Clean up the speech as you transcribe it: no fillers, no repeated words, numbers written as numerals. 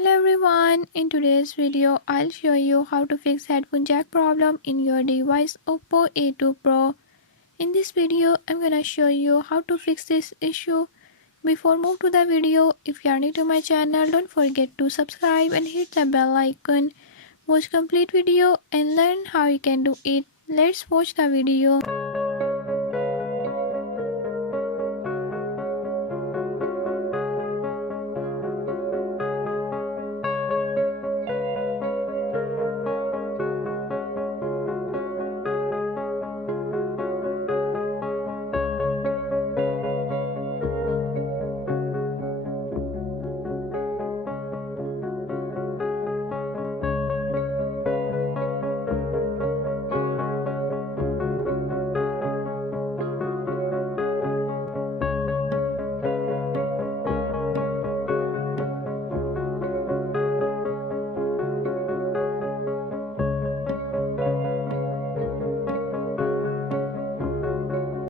Hello everyone, in today's video I'll show you how to fix headphone jack problem in your device OPPO A2 Pro. In this video I'm gonna show you how to fix this issue. Before move to the video, if you are new to my channel, don't forget to subscribe and hit the bell icon. Watch complete video and learn how you can do it. Let's watch the video.